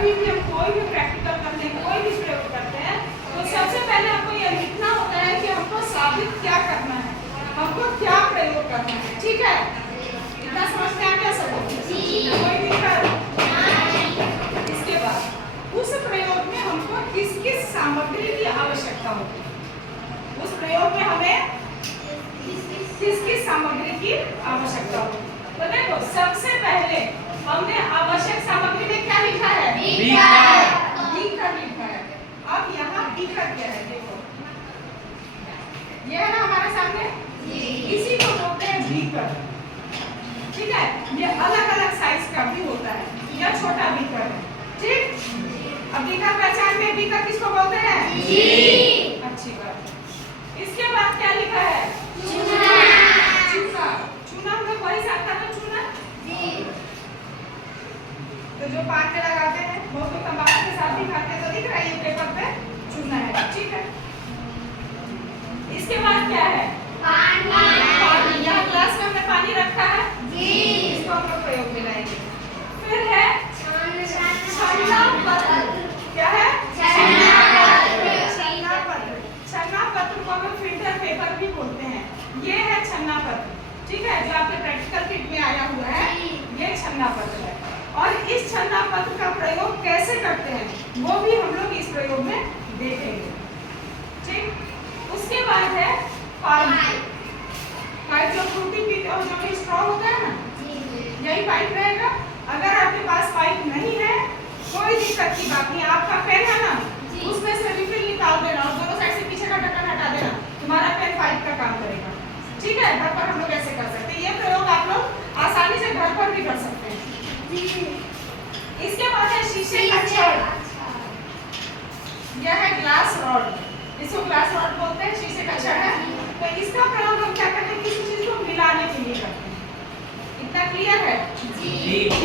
कभी भी हम कोई भी प्रैक्टिकल करते हैं, कोई भी प्रयोग करते हैं, तो सबसे पहले हमको यह लिखना होता है कि हमको साबित क्या करना है, हमको क्या प्रयोग करना है। ठीक है, इतना समझ में आ गया सबको? कोई दिक्कत? इसके बाद उस प्रयोग में हमको किस किस सामग्री की आवश्यकता होगी, उस प्रयोग में हमें किस किस सामग्री की आवश्यकता होगी। तो देखो सबसे पहले हमने आवश्यक सामग्री में क्या लिखा है? बीकर लिखा है। अब यहाँ बीकर क्या है? देखो ये है ना हमारे सामने, इसी को बोलते हैं बीकर। ठीक है, ये अलग अलग साइज का भी होता है, यह छोटा बीकर है। ठीक, अब बीकर पहचान में बीकर किसको बोलते हैं? अच्छी बात। इसके बाद क्या लिखा है? चूना। चूना हम लोग वही साथ था चूना, तो जो पान में लगाते हैं, बहुत लोग तंबाकू के साथ भी खाते हैं, तो दिख रहा है ये पेपर पे चूना है। ठीक है, इसके बाद क्या है? पानी। यहाँ ग्लास में हमने पानी रखा है, इसको हम लोग प्रयोग में लाएंगे। फिर है छन्ना पत्र। क्या है? छन्ना पत्र। छन्ना पत्र को हम फिल्टर पेपर भी बोलते हैं। ये है छन्ना पत्र। ठीक है, जो आपके प्रैक्टिकल किट में आया हुआ है, ये छन्ना पत्र है। और इस छन्ना पत्र का प्रयोग कैसे करते हैं वो भी हम लोग इस प्रयोग में देखेंगे। ठीक, उसके बाद है पाइप। पाइप जो फ्रूटी पीते हो, जो भी स्ट्रॉ होता है ना, यही पाइप रहेगा। अगर आपके पास पाइप नहीं है, कोई दिक्कत की बात नहीं, आपका पेन है ना, उसमें से रिफिल निकाल देना और दोनों साइड से पीछे का ढक्कन हटा देना, तुम्हारा पेन पाइप का काम करेगा। ठीक है, घर पर हम लोग ऐसे कर सकते हैं। ये प्रयोग आप लोग आसानी से घर पर भी कर सकते हैं। इसके बाद है शीशे का छड़। यह है ग्लास रॉड, इसको ग्लास रॉड बोलते हैं, शीशे का छड़ है। तो इसका प्रयोग हम क्या करते हैं? किसी चीज को मिलाने के लिए करते हैं। इतना क्लियर है?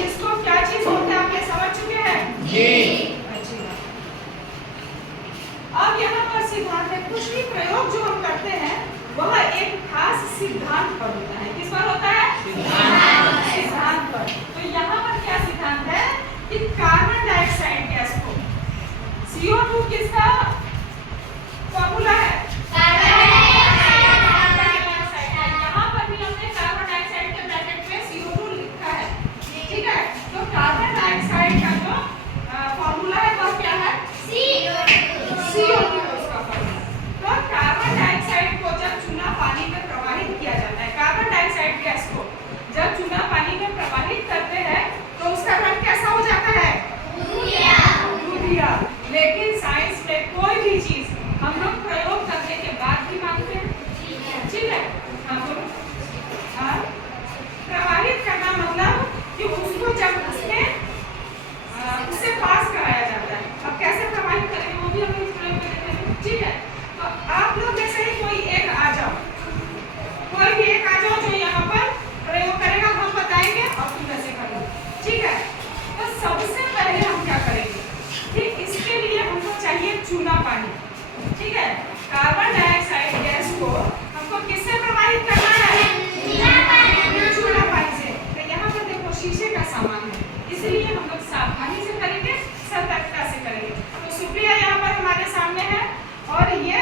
इसको क्या चीज बोलते हैं, आप ये समझ चुके हैं? अच्छी बात। अब यहाँ पर सिद्धांत है, कुछ भी प्रयोग जो हम करते हैं वह एक खास सिद्धांत पर होता है। किस पर होता है? सिद्धांत पर। तो यहाँ पर क्या सिद्धांत है कि कार्बन डाइऑक्साइड गैस को, CO2 किसका फॉर्मूला है? यहाँ पर भी हमने कार्बन डाइऑक्साइड के ब्रैकेट में CO2 लिखा है। ठीक है, तो कार्बन डाइऑक्साइड का जो फॉर्मूला है वो क्या है? CO2 उसका फॉर्मूला। तो कार्बन डाइऑक्साइड को जब चूना पानी में प्रवाहित किया जाता है, कार्बन डाइऑक्साइड गैस को जब चूना पानी में प्रवाहित करते हैं तो उसका रंग कैसा हो जाता है? दूधिया। लेकिन साइंस में कोई भी चीज हम लोग प्रयोग करने के बाद भी मांगते हैं। ठीक है, हाँ बोलो। प्रवाहित करना मतलब कि उसको जब उससे पास कराया जाता है। अब कैसे प्रवाहित करेंगे वो भी हम इस प्रयोग में देखेंगे। ठीक है, तो आप लोग में से ही कोई एक आ जाओ, कोई भी एक आ जाओ जो यहाँ पर प्रयोग करेगा, हम बताएंगे और तुम वैसे करो। ठीक है, तो सबसे पहले हम क्या करेंगे? ठीक, इसके लिए हमको चाहिए चूना पानी। ठीक है, कार्बन डाइऑक्साइड गैस को हमको किससे प्रवाहित करना है? चूना पानी से। तो यहाँ पर देखो शीशे का सामान है, इसलिए हम लोग सावधानी से करेंगे, सतर्कता से करेंगे। तो सुप्रिया यहाँ पर हमारे सामने है और ये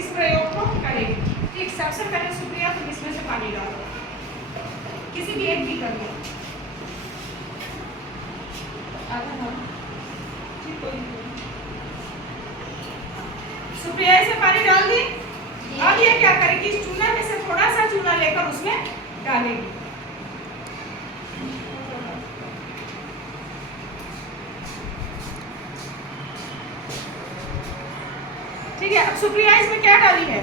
इस प्रयोग को करेगी। ठीक, सबसे पहले सुप्रिया तुम इसमें से पानी डालो, किसी भी एक भी कर लो, आधा डालो। ठीक, कोई सुप्रिया इसे पानी डाल दी। अब ये क्या करेगी? इस चूना में से थोड़ा सा चूना लेकर उसमें डालेगी। ठीक है, अब सुप्रिया इसमें क्या डाली है?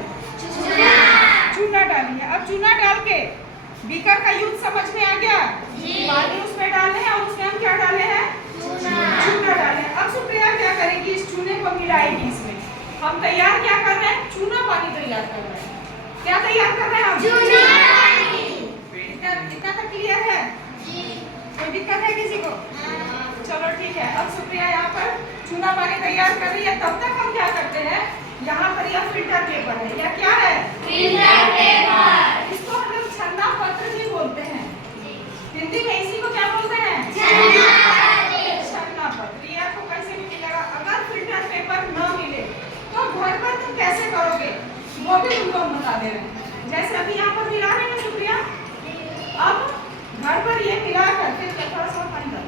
चूना डाली है। अब चूना डाल के बीकर का यूज समझ में आ गया? पानी उसमें डाले हैं और उसमें हम क्या डाले हैं? चूना डाले हैं। अब सुप्रिया क्या करेगी? इस चूने को मिलाएगी इसमें। हम तैयार क्या कर रहे हैं? चूना पानी तैयार कर रहे हैं। क्या तैयार कर रहे हैं हम? चूना पानी। इतना तक क्लियर है? कोई दिक्कत है किसी को? चलो ठीक है। अब सुप्रिया यहाँ पर चूना पानी तैयार कर रही है, तब तक हम क्या करते हैं? यहाँ पर यह फिल्टर पेपर है, या क्या है? Filter paper. इसको हम लोग छन्ना पत्र भी बोलते हैं। हिंदी में इसी को क्या बोलते हैं? छन्ना पत्र। छन्ना पत्र। ये आपको दे रहे हैं। जैसे अभी यहाँ पर मिला रहे हैं शुक्रिया, अब घर पर ये मिला कर फिर थोड़ा सा पानी डाल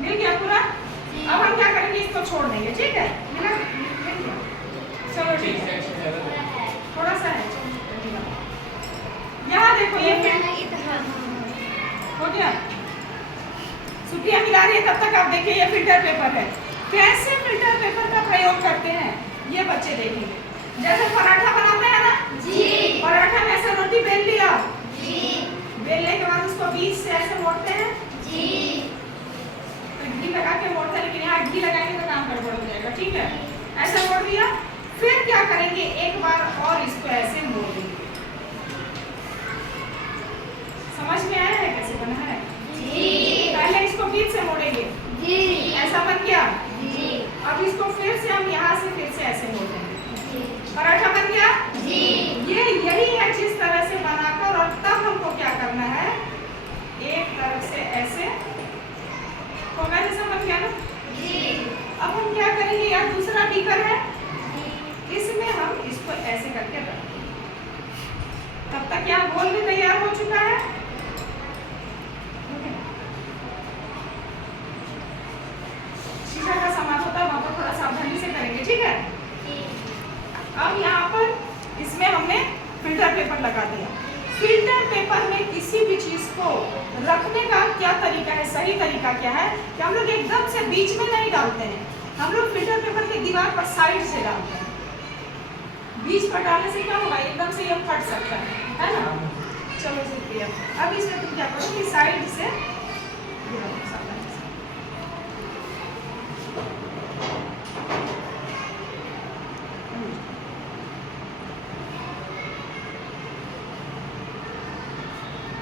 मिल गया पूरा। अब हम क्या करेंगे, इसको छोड़ देंगे, ठीक है। मिला चलो ठीक है, थोड़ा सा है। यहाँ देखो ये हो गया, सुप्रिया मिला रही है, तब तक आप देखिए ये फिल्टर पेपर है। कैसे फिल्टर पेपर का प्रयोग करते हैं ये बच्चे देखेंगे। जैसे पराठा बनाते हैं ना जी, पराठा में ऐसे रोटी बेल लिया जी, बेलने के बाद उसको बीच से ऐसे मोड़ते हैं जी, तो घी लगा के मोड़ते हैं, लेकिन यहाँ घी लगाएंगे तो काम गड़बड़ हो जाएगा, ठीक है। ऐसा मोड़ दिया, फिर क्या करेंगे, एक बार और इसको ऐसे मोड़ देंगे। समझ में आया है कैसे बना है जी? पहले इसको बीच से मोड़ेंगे जी, ऐसा बन गया जी। अब इसको फिर से हम यहाँ से फिर से ऐसे मोड़ देंगे, पराठा बन गया जी। ये यही है जिस तरह से बनाकर, और तब हमको क्या करना है, एक तरफ से ऐसे होगा, जैसा बन गया ना जी। अब हम क्या करेंगे, यह दूसरा बीकर है, इसमें हम इसको ऐसे करके रखेंगे। तब तक यहाँ घोल भी तैयार हो चुका है। शीशा का सामान होता है वहाँ पर थोड़ा सावधानी से करेंगे, ठीक है। अब यहाँ पर इसमें हमने फिल्टर पेपर लगा दिया। फिल्टर पेपर में किसी भी चीज को रखने का क्या तरीका है, सही तरीका क्या है कि हम लोग एकदम से बीच में नहीं डालते हैं, हम लोग फिल्टर पेपर की दीवार पर साइड से डालते हैं। बीच पर डालने से क्या होगा, एकदम से ये फट सकता है ना। चलो शुक्रिया। अब इसमें तुम क्या करो कि साइड से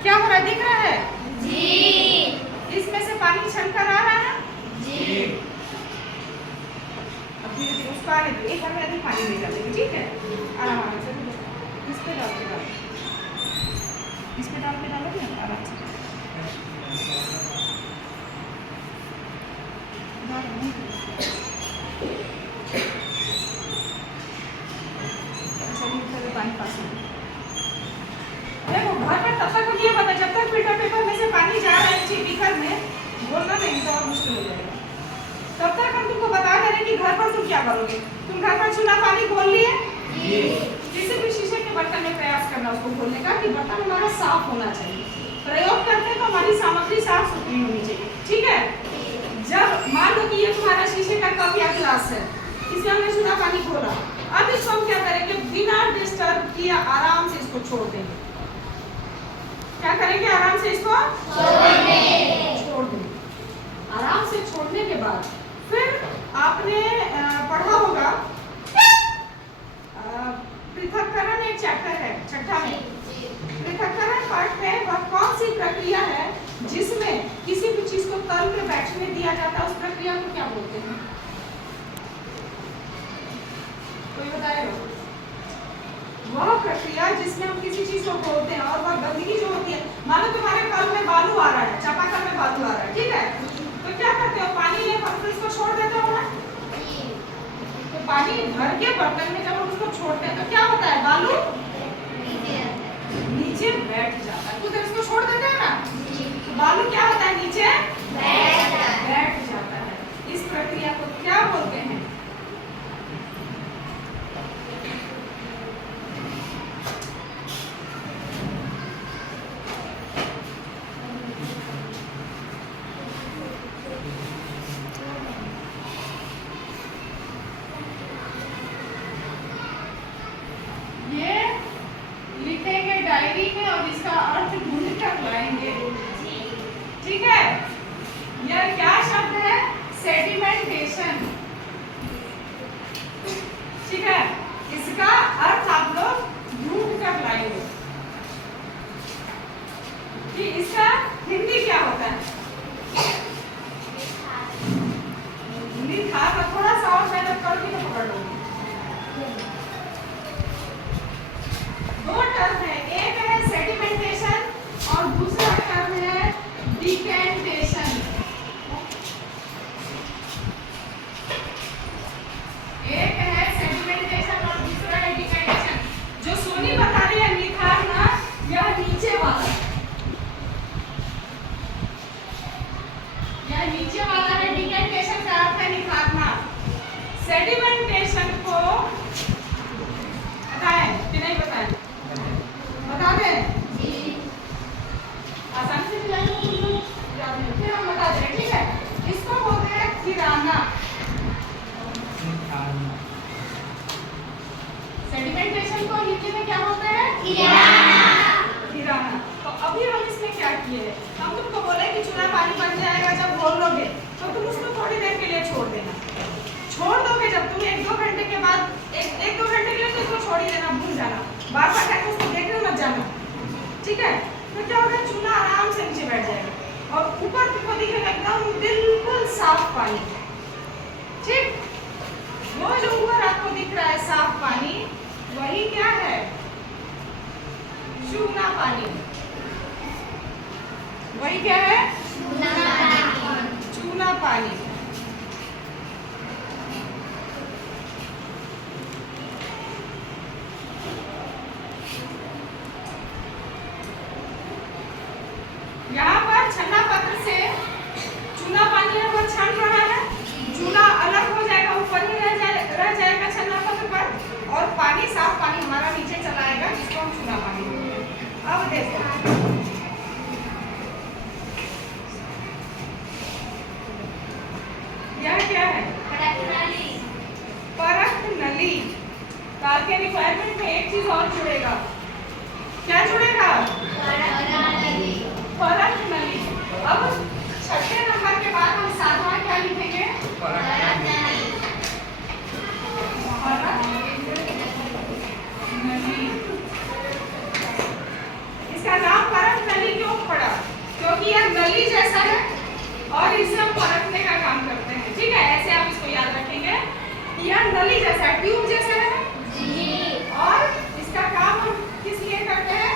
क्या हो रहा है, दिख रहा है जी? इसमें से पानी छलकर आ रहा है जी। अब धीरे धीरे उसको आने दो, एक बार में अधिक पानी नहीं डालेंगे, ठीक है। आराम से इस पे डाल के डालो, इस पे डाल के डालोगे आराम से। पानी पास देखो घर पर तब तक हम ये पता, जब तक फिल्टर पेपर में से पानी जा रहा है नीचे बीकर में, घोलना नहीं तो और मुश्किल हो जाएगा। तब तक हम तुमको बता दे रहे हैं कि घर पर तुम क्या करोगे। तुम घर पर चूल्हा पानी घोल लिए, किसी भी शीशे के बर्तन में प्रयास करना उसको घोलने का कि बर्तन हमारा साफ होना चाहिए। प्रयोग करते हैं तो हमारी सामग्री साफ सुथरी होनी चाहिए, ठीक है। जब मान लो कि ये तुम्हारा शीशे का कप या गिलास है, इसमें हमने चूल्हा पानी घोला, अब इसको हम क्या करेंगे, बिना डिस्टर्ब किए आराम से इसको छोड़ देंगे। क्या करेंगे, आराम से इसको छोड़ देंगे। आराम से छोड़ने के बाद फिर आपने पढ़ा होगा पृथक्करण, एक चैप्टर है छठा में। पृथक्करण पाठ में वह कौन सी प्रक्रिया है जिसमें किसी भी चीज को तल के बैठने दिया जाता है, उस प्रक्रिया को क्या बोलते हैं? कोई बताएगा? वह प्रक्रिया जिसमें हम किसी चीज को खोलते हैं और वह गंदगी जो होती है, मानो तुम्हारे कल में बालू आ रहा है, चापाकल में बालू आ रहा है, ठीक है, तो क्या करते हो, पानी ले फिर उसको छोड़ देते हो ना। तो पानी भर के बर्तन में जब हम उसको छोड़ते हैं तो क्या होता है, बालू नीचे बैठ जाता है। कुछ उसको छोड़ देते हैं ना, तो बालू क्या होता है, नीचे बैठ जाता है। इस प्रक्रिया को क्या बोलते हैं? डायरी में और इसका अर्थ ढूंढ कर लाएंगे, ठीक है। यह क्या शब्द है, सेडिमेंटेशन, ठीक है। इसका अर्थ आप लोग ढूंढ कर लाएंगे कि इसका हिंदी क्या होता है। निखार, थोड़ा सा और मेहनत करोगे तो पकड़ लोगे। दो टर्म है, एक है सेडिमेंटेशन और दूसरा टर्म है डिकेंटेशन। को हिंदी में क्या बोलते हैं? खिराना। तो अभी हम इसमें क्या किए, हम तुमको बोले कि चूना पानी बन जाएगा जब घोल लोगे तो तुम उसको थोड़ी देर के लिए छोड़ देना। छोड़ दोगे जब तुम 1-2 घंटे के बाद, 1-2 घंटे के लिए तो इसको छोड़ ही देना, भूल जाना, बार बार जाकर उसको देखने मत जाना, ठीक है? तो क्या होगा, चूना आराम से नीचे बैठ जाएगा और ऊपर तुमको दिखेगा एकदम बिल्कुल साफ पानी। ठीक, वो जो ऊपर आपको दिख रहा है साफ पानी, वही क्या है? चूना पानी। वही क्या है? चूना पानी। यहाँ पर छन्ना पत्र से चूना पानी है वो छान रहा है, चूना अलग हो जाएगा, ऊपर ही रह जाएगा छन्ना पत्र पर, और पानी, साफ पानी हमारा नीचे चला आएगा, जिसको हम चूना पानी बोलते हैं। अब देखो यह क्या है? परख नली। काल के रिक्वायरमेंट में एक चीज और जुड़ेगा, क्या जुड़ेगा? परख नली। अब 6ठे नंबर के बाद हम साधारण क्या लिखेंगे? परख नली। इसका नाम परख नली क्यों पड़ा? क्योंकि यह नली जैसा है और इसे हम परखने का काम करते हैं, ठीक है? ऐसे आप इसको याद रखेंगे, यह नली जैसा, ट्यूब जैसा है जी, और इसका काम हम किस लिए करते हैं?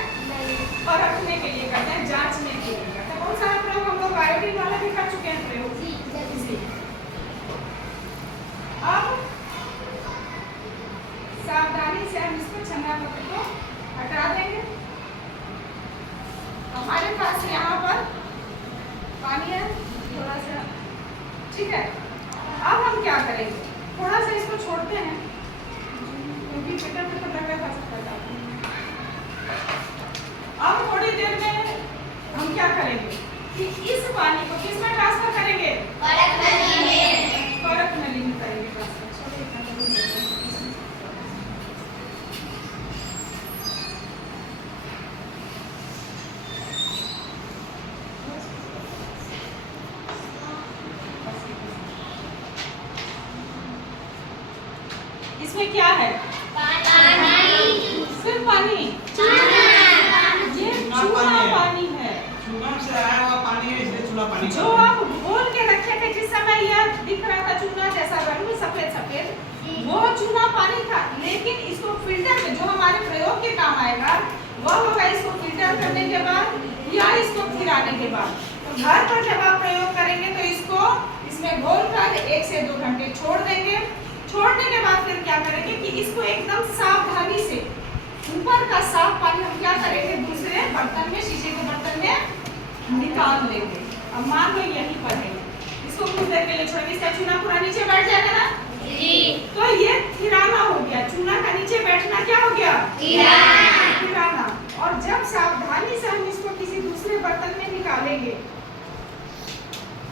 परखने के लिए करते हैं, जांचने के लिए करते हैं। बहुत सारा प्रयोग हम लोग आयोडीन वाला भी कर चुके हैं प्रयोग जी। अब सावधानी से हम इसको छन्ना पत्र को हटा देंगे। हमारे पास यहाँ पर पानी है थोड़ा सा, ठीक है? अब हम क्या करेंगे, थोड़ा सा इसको छोड़ते हैं क्योंकि पेटर लग रहा था सकता था। अब थोड़ी देर में हम क्या करेंगे कि इस पानी को किस में ट्रांसफर करेंगे? परख नली में। परख नली में करेंगे ट्रांसफर। इसमें क्या है? पानी। सिर्फ पानी? ये चूना पानी है। चूना से आया हुआ पानी है, इसलिए चूना पानी। जो आप घोल के रखे थे जिस समय यह दिख रहा था चूना जैसा रंग सफेद सफेद, वो चूना पानी था, लेकिन इसको फिल्टर में जो हमारे प्रयोग के काम आएगा वह होगा इसको फिल्टर करने के बाद या इसको फिराने के बाद। तो घर पर जब आप प्रयोग करेंगे तो इसको इसमें घोल कर 1 से 2 घंटे छोड़ देंगे। छोड़ने के बाद फिर क्या करेंगे कि इसको एकदम सावधानी से ऊपर का साफ पानी हम क्या करेंगे, दूसरे बर्तन में, शीशे के बर्तन में निकाल लेंगे। अब मान लो यहीं पर है, इसको कुछ देर के लिए छोड़ेंगे, इसका चूना पूरा नीचे बैठ जाएगा ना जी। तो ये खिराना हो गया, चूना का नीचे बैठना क्या हो गया? खिराना। और जब सावधानी से हम इसको किसी दूसरे बर्तन में निकालेंगे,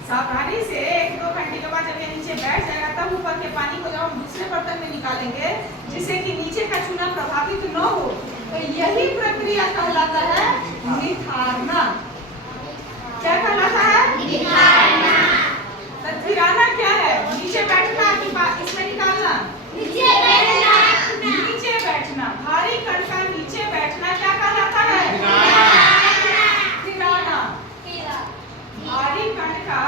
सावधानी से 1-2 घंटे के बाद जब ये नीचे बैठ जाएगा, तब ऊपर के पानी को जब हम दूसरे बर्तन में निकालेंगे जिससे कि नीचे का चूना प्रभावित न हो, तो यही प्रक्रिया कहलाता है निथारना। क्या कहलाता है? निथारना। तो खिराना क्या है? नीचे बैठना कि इसमें निकालना? नीचे बैठना। नीचे बैठना, भारी कण का नीचे बैठना क्या कहलाता है? खिराना। भारी कण का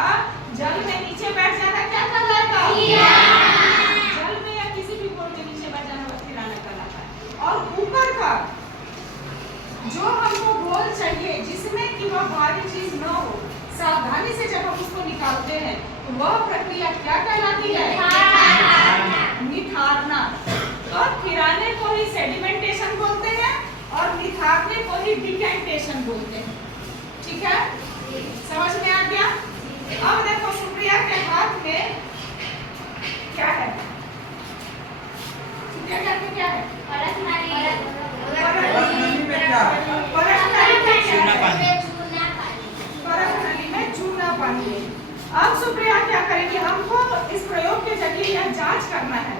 जल में नीचे बैठ जाना क्या कहलाता है? जल में या किसी भी घोल के नीचे बैठ जाना वो खिराना कहलाता है। और ऊपर का जो हमको घोल चाहिए जिसमें कि वह भारी चीज न हो, सावधानी से जब हम उसको निकालते हैं तो वह प्रक्रिया क्या कहलाती है? निथारना। और खिराने को ही सेडिमेंटेशन बोलते हैं और निथारने को ही डिकेंटेशन बोलते हैं, ठीक है? समझ में आ गया? अब देखो सुप्रिया के हाथ में क्या है? सुप्रिया के हाथ में क्या है? परख नली। में चूना पानी। अब सुप्रिया क्या करेगी, हमको इस प्रयोग के जरिए यह जांच करना है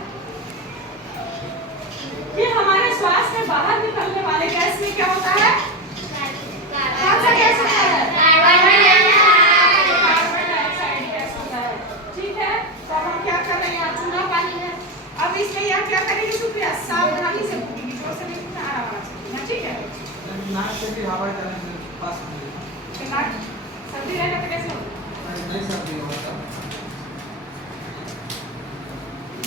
कि हमारे स्वास्थ्य बाहर निकलने वाले गैस में क्या होता है? कौन सा गैस होता है? कार्बन डाइऑक्साइड गैस होता है। ठीक है, तो अब हम क्या कर रहे हैं? यहाँ चूना पानी है। अब इसमें यह क्या करेगी सुप्रिया? सावधानी से फूकेगी, जोर से नहीं फूकना, आराम से। ठीक है, नाक से भी हवा जाने से पास में नाक सर्दी रहेगा तो कैसे होगा? नहीं सर्दी होता।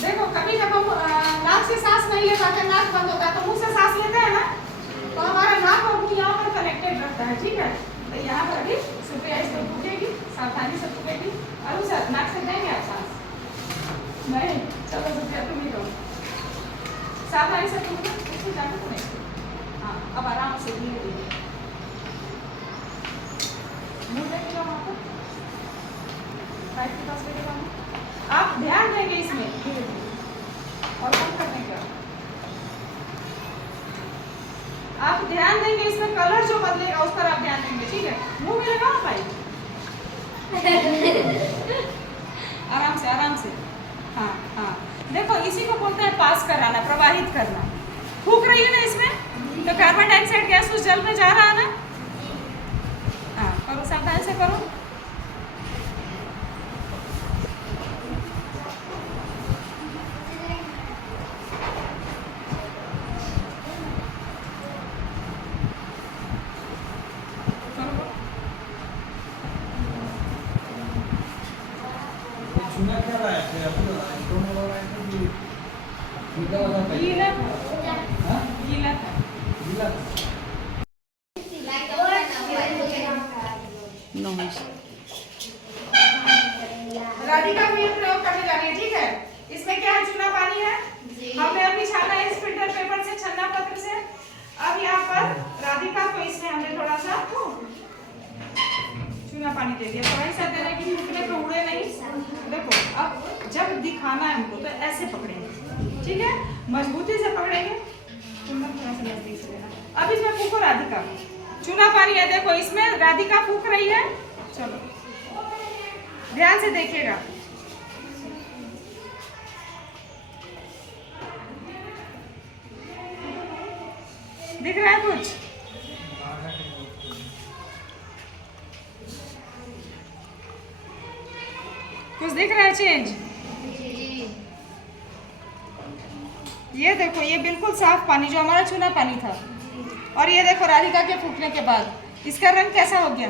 देखो कभी जब हम नाक से सांस नहीं ले पाते, नाक बंद होता है, तो मुंह से सांस लेते हैं ना, तो हमारा नाक और मुंह यहाँ पर कनेक्टेड रहता है। ठीक है, तो यहाँ पर अभी सुप्रिया इसको फूकेगी, सावधानी से फूकेगी। और उस नाक से देंगे आप सांस? नहीं, चलो सुप्रिया तुम ही दो, सावधानी से फूकना, उसको जाने को नहीं। हाँ, अब आराम से धीरे धीरे मुंह लेके जाओ, वहाँ पर पाइप के पास लेके जाओ। आप ध्यान देंगे इसमें धीरे धीरे, और कम करने का आप ध्यान देंगे। इसमें कलर जो बदलेगा उस पर आप ध्यान देंगे। ठीक है, मुंह में लगाओ भाई, आराम से आराम से। हाँ हाँ, देखो इसी को बोलते हैं पास कराना, प्रवाहित करना। फूक रही है ना इसमें, तो कार्बन डाइऑक्साइड गैस उस जल में जा रहा है ना। हाँ, करो, सावधानी से करो। चूना क्या रहा है? फिर अभी दोनों वाला है तो गीला वाला है। गीला था, हाँ? गीला था। गीला। राधिका भी ये प्रयोग करने जा रही है। ठीक है, इसमें क्या है? चूना पानी है। हमने अभी छाना है इस फिल्टर पेपर से, छन्ना पत्र से। अब यहाँ पर राधिका को इसमें हमने थोड़ा सा चूना पानी दे दिया, थोड़ा सा देना कि फूकने पे उड़े नहीं। देखो अब जब दिखाना है हमको तो ऐसे पकड़ेंगे। ठीक है, मजबूती से पकड़ेंगे। चूना थोड़ा सा नजदीक से देना। अब इसमें फूको राधिका, चूना पानी है। देखो इसमें राधिका फूक रही है। चलो ध्यान से देखिएगा। दिख रहा है कुछ? कुछ दिख रहा है चेंज? ये देखो, ये बिल्कुल साफ पानी जो हमारा चूना पानी था, और ये देखो राधिका के फूकने के बाद इसका रंग कैसा हो गया?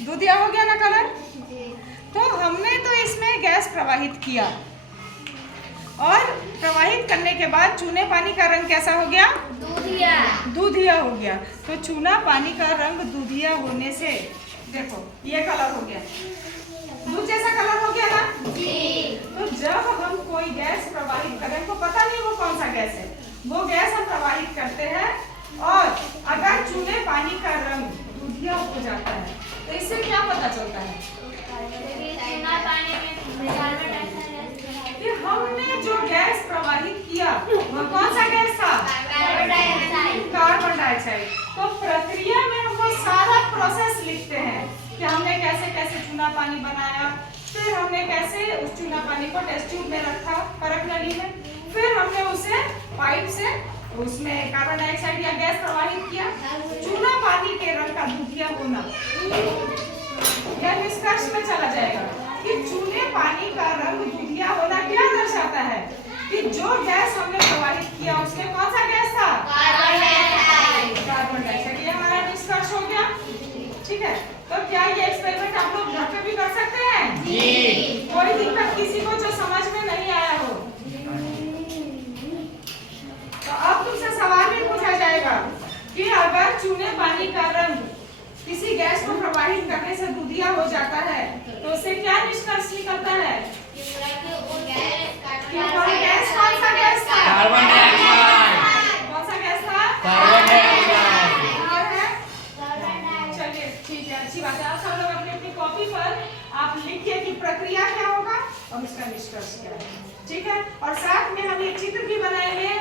दूधिया हो गया ना कलर। तो हमने तो इसमें गैस प्रवाहित किया, और प्रवाहित करने के बाद चूने पानी का रंग कैसा हो गया? दूधिया हो गया। तो चूना पानी का रंग दूधिया होने से देखो ये कलर हो गया, दूध जैसा कलर हो गया ना। तो जब हम कोई गैस प्रवाहित करें, हमको पता नहीं वो कौन सा गैस है, वो गैस हम प्रवाहित करते हैं, और अगर चूने पानी का रंग दूधिया हो जाता है तो इससे क्या पता चलता है? कि हमने जो गैस प्रवाहित किया वो कौन सा गैस था? Carbon dioxide. तो प्रक्रिया में हम वो सारा प्रोसेस लिखते हैं कि हमने कैसे कैसे चूना पानी बनाया, फिर हमने कैसे उस चूना पानी को टेस्ट ट्यूब में रखा, परख नली में, फिर हमने उसे पाइप से उसमें कार्बन डाइऑक्साइड या गैस प्रवाहित किया। चूना पानी के रंग का दूधिया होना यह निष्कर्ष में चला जाएगा कि चूने पानी का रंग दूधिया होना क्या दर्शाता है? कि जो गैस हमने प्रवाहित किया उसमें कौन सा गैस था? Carbon dioxide. ये हमारा निष्कर्ष हो गया। ठीक है, तो क्या ये एक्सपेरिमेंट आप लोग घर पे भी कर सकते हैं? कोई दिक्कत किसी को जो समझ में नहीं आया हो? तो अब तुमसे सवाल भी पूछा जाएगा कि अगर चूने पानी का रंग किसी गैस को प्रवाहित करने से दूधिया हो जाता है तो उससे क्या निष्कर्ष निकलता है? कि वह गैस कौन सा गैस था? Carbon dioxide. कौन सा गैस था? Carbon dioxide. चलिए ठीक है, अच्छी बात है। आप सब लोग अपनी अपनी कॉपी पर आप लिखिए कि प्रक्रिया क्या होगा और उसका निष्कर्ष क्या है। ठीक है, और साथ में हम एक चित्र भी बनाएंगे